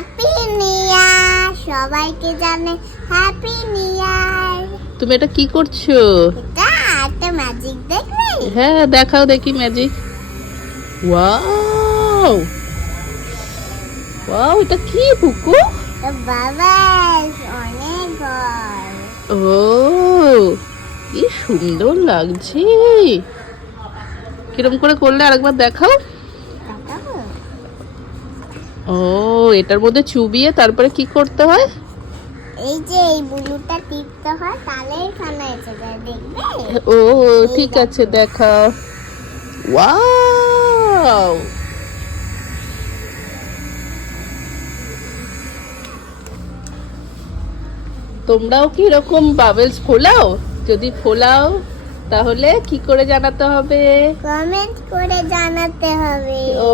Happy new year, সবাইকে জানে happy new year. তুমি এটা কি করছো? এটা একটা ম্যাজিক দেখবে? হ্যাঁ দেখাও দেখি ম্যাজিক। ওয়াও ওয়াও, এটা কি পুকু? বাবা অনেক বড়। ও কি সুন্দর লাগছে। কিরম করে করলে আরেকবার দেখাও। দেখাবো? ও এটার মধ্যে চুবিয়ে তারপরে কি করতে হয়? এই যে এই বুলুটা টিপতে হয়, তাহলে এখানে এসে যায়, দেখবে? ও ঠিক আছে দেখাও। ওয়াও তোমরাও কি এরকম বাবলস ফোলাও? যদি ফোলাও তাহলে কি করে জানাতে হবে? কমেন্ট করে জানাতে হবে। ও